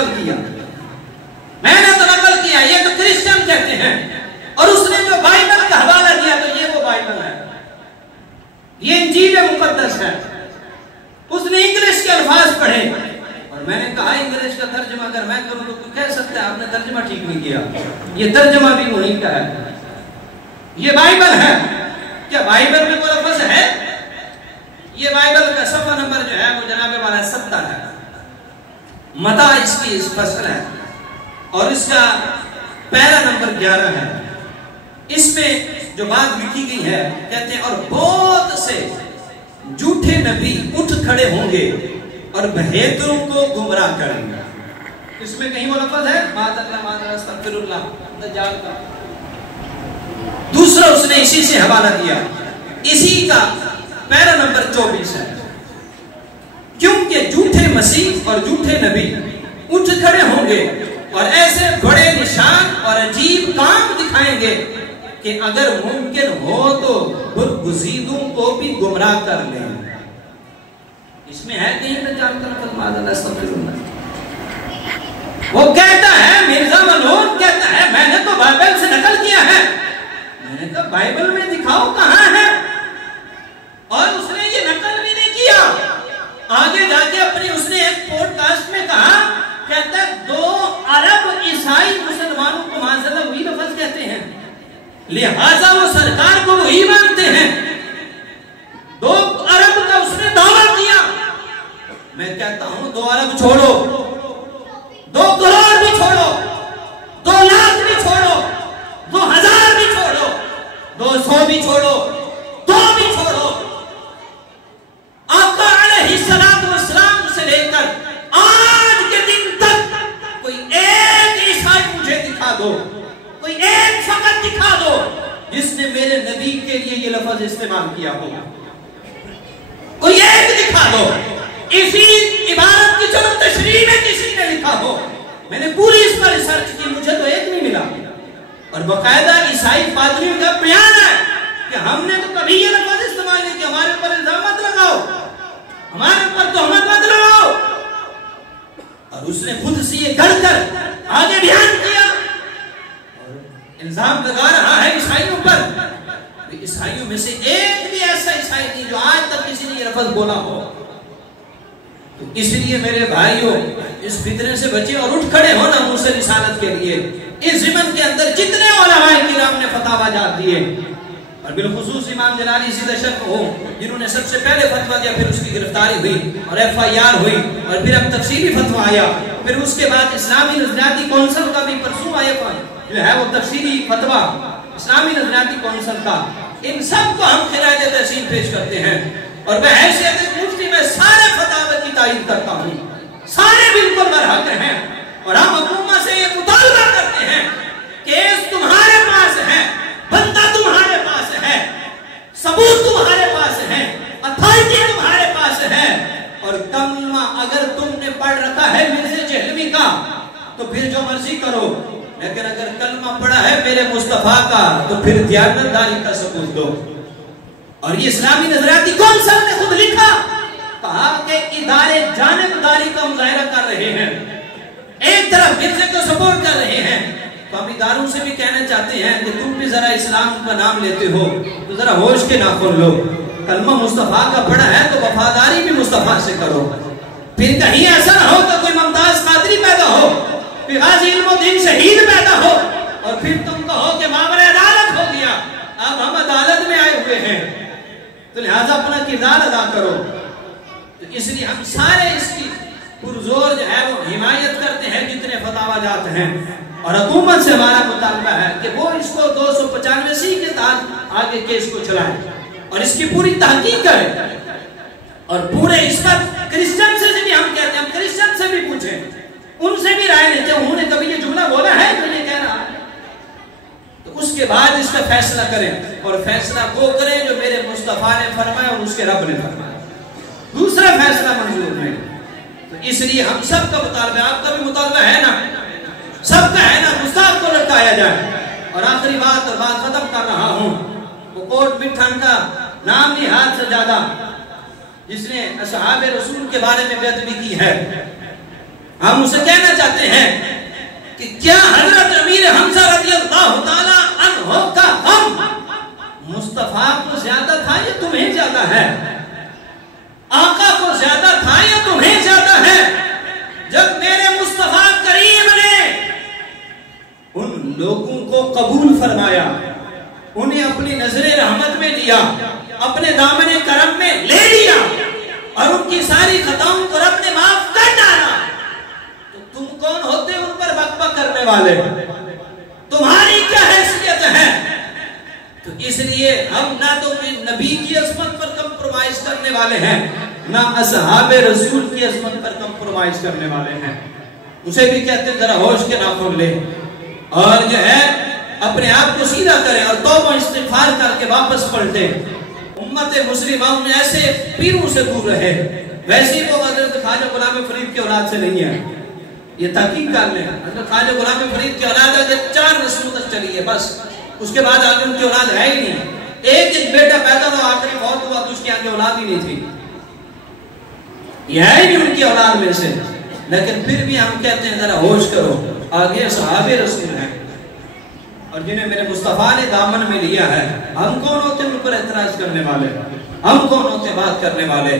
नकल किया, मैंने तो नकल किया, ये तो क्रिश्चियन कहते हैं। और उसने जो बाइबल का हवाला दिया तो ये वो बाइबल है, ये इंजील मुकद्दस है। उसने इंग्लिश के अल्फाज पढ़े और मैंने कहा इंग्लिश का तर्जमा अगर मैं करूं तो कोई कह सकता है आपने तर्जमा ठीक नहीं किया, ये तर्जमा भी उन्हीं का है, ये बाइबल है। क्या बाइबल में वो लफ्ज है? ये बाइबल का सफा नंबर जो है वो जनाबे वाला 70 है, मता इसकी इस फसल है और इसका पैरा नंबर 11 है। इसमें जो बात लिखी गई है, कहते हैं और बहुत से झूठे नबी उठ खड़े होंगे और बहेदरों को गुमराह करेंगे। इसमें कहीं वो लफ्ज है दज्जाल का। दूसरा उसने इसी से हवाला दिया, इसी का पैरा नंबर 24 है, क्योंकि झूठे मसीह और झूठे नबी उठ खड़े होंगे और ऐसे बड़े निशान और अजीब काम दिखाएंगे कि अगर मुमकिन हो तो गुरगुजीदों को भी गुमराह कर लें। इसमें है कहीं दज्जाल का लफ्ज माज़अल्लाह। वो कहता है, मिर्जा मलून कहता है मैंने तो बाइबल से नकल किया है। मैंने कहा बाइबल में दिखाओ कहां है, और उसने ये नकल भी नहीं किया। आगे जाके अपनी उसने एक पॉडकास्ट में कहा, कहता है 2 अरब ईसाई मुसलमानों को माज़अल्लाह वही लफ्ज कहते हैं, लिहाजा वो सरकार को वही मानते हैं। 2 अरब का उसने दावा किया। मैं कहता हूं 2 अरब छोड़ो, 2 करोड़ भी छोड़ो, 2 लाख भी छोड़ो, 2000 भी छोड़ो, 200 भी छोड़ो, 2 भी छोड़ो, आका अलैहिस्सलातु वस्सलाम से लेकर आज के दिन तक कोई एक ईसाई मुझे दिखा दो, कोई एक फकत दिखा दो जिसने मेरे नबी के लिए ये लफ्ज इस्तेमाल किया हो। कोई एक दिखा दो, इसी इबारत की जब तशरीह में किसी ने लिखा हो। मैंने पूरी इस पर रिसर्च की, मुझे तो एक नहीं मिला। और बाकायदा ईसाई पादरियों का बयान है कि हमने तो कभी ये लफ्ज इस्तेमाल नहीं किया, हमारे ऊपर इल्जाम मत लगाओ, हमारे ऊपर तोहमत मत लगाओ। और उसने खुद से ये गढ़कर आगे बयान किया और इल्जाम लगा रहा है ईसाइयों पर। ईसाइयों में से एक भी ऐसा ईसाई नहीं जो आज तक किसी ने ये लफ्ज बोला हो। तो इसलिए मेरे भाइयों, इस फितने से बचे और उठ खड़े हो ना मुझसे रिसालत के लिए। इस ज़िमन के अंदर जितने उलमाए किराम ने फतवा जात दिए, और बिलखुसूस इमाम जलाली सिद्दशर को जिन्होंने सबसे पहले फतवा दिया, फिर उसकी गिरफ्तारी हुई और FIR हुई, और फिर अब तफसीली फतवा आया, फिर उसके बाद इस्लामी नजरियाती कौंसिल का भी परसों आया जो है वो तफसीली फतवा इस्लामी नजरियाती कौंसिल का। इन सब को हम खिराज तहसीन पेश करते हैं और बहैसियत मुफ्ती में सारे फतवा की तारीफ करता हूँ, सारे बिल्कुल बरहक हैं। और हम हुकूमत से ये मुतालबा करते हैं, केस तुम्हारे पास है, बंदा तुम्हारे पास है, सबूत तुम्हारे पास है, अथॉरिटी तुम्हारे पास है, और कलमा अगर तुमने पढ़ रखा है मिर्ज़ा जहलवी का तो फिर जो मर्जी करो, लेकिन अगर कलमा पढ़ा है मेरे मुस्तफा का तो फिर दियानतदारी का सबूत दो। और ये इस्लामी नजरियाती कौंसिल ने खुद लिखा, कहा कि इदारे जानिबदारी का मुजाहिरा कर रहे हैं, एक तरफ मिर्जे को सपोर्ट कर रहे हैं। तो हम इदारों से भी कहना चाहते हैं कि तुम भी जरा इस्लाम का नाम लेते हो तो जरा होश के नाखून लो। कलमा मुस्तफा का पढ़ा है तो वफादारी भी मुस्तफा से करो। फिर कहीं ऐसा ना हो कि कोई मुमताज कादरी पैदा हो, फिर गाजी इल्मुद्दीन शहीद पैदा हो, और फिर तुम कहो कि मामला अदालत हो गया, अब हम अदालत में आए हुए हैं, तो लिहाजा अपना किरदार अदा करो। तो इसलिए हम सारे इसकी पुरजोर जो है वो हिमायत करते हैं जितने फतवा जात हैं, और हुकूमत से हमारा मुतालबा है कि वो इसको 295 के तहत आगे केस को चलाए और इसकी पूरी तहकीक करे। और पूरे इस पर क्रिश्चियन से भी हम कहते हैं, हम क्रिश्चियन से भी पूछें, उनसे भी राय लेते हैं, उन्होंने कभी ये जुमला बोला है जो ये कह रहा है, तो उसके बाद इसका फैसला करें, और फैसला वो करें जो मेरे मुस्तफा ने फरमाया और उसके रब ने फरमाया, दूसरा फैसला मंजूर नहीं। तो इसलिए हम सबका मुतालबा, आपका भी मुतालबा है ना, सबका है ना, गुस्ताख को लटकाया जाए। और आखिरी बात और बात खत्म कर रहा हूं, वो कोट मिठान का नाम नहीं हाथ से ज्यादा जिसने असहाबे रसूल के बारे में बेअदबी की है, हम उसे कहना चाहते हैं कि क्या हजरत अमीर हमजा रज़ियल्लाहु ताला अन्हु का हम मुस्तफा को ज्यादा था या तुम्हें ज्यादा है? आका को ज्यादा था या तुम्हें ज्यादा है? जब मेरे मुस्तफा करीम ने उन लोगों को कबूल फरमाया, उन्हें अपनी नजरे रहमत में लिया, अपने दामने करम में ले लिया और उनकी सारी खताओं को रब ने माफ कर डाला, तो तुम कौन होते उन पर बकबक करने वाले? तुम्हारी क्या हैसियत है? तो इसलिए हम ना तो नबी की अजमत पर कंप्रोमाइज करने वाले हैं, ना असहाबे रसूल की अजमत पर कंप्रोमाइज करने वाले हैं। उसे भी कहते हैं जरा होश के नाखून ले और जो है अपने आप को सीधा करें और तौबा इस्तिगफार करके वापस पलटे। उम्मत मुस्लिमा में ऐसे पीरों से दूर रहे, वैसे ही वो हजरत ख्वाजा गुलाम फरीद की औलाद से नहीं है। ये तहकीक कर लें, हजरत ख्वाजा गुलाम फरीद की औलाद आगे 4 नस्लों तक चली है, बस उसके बाद आगे उनकी औलाद है ही नहीं। एक बेटा पैदा हुआ, आखिरी बहुत हुआ तो उसकी आगे औलाद ही नहीं थी, यह है ही नहीं उनकी औलाद में से। लेकिन फिर भी हम कहते हैं जरा होश करो, आगे सहाबे रसूल हैं और जिन्हें मेरे मुस्तफा ने दामन में लिया है। हम कौन होते उन पर एतराज करने वाले? हम कौन होते बात करने वाले?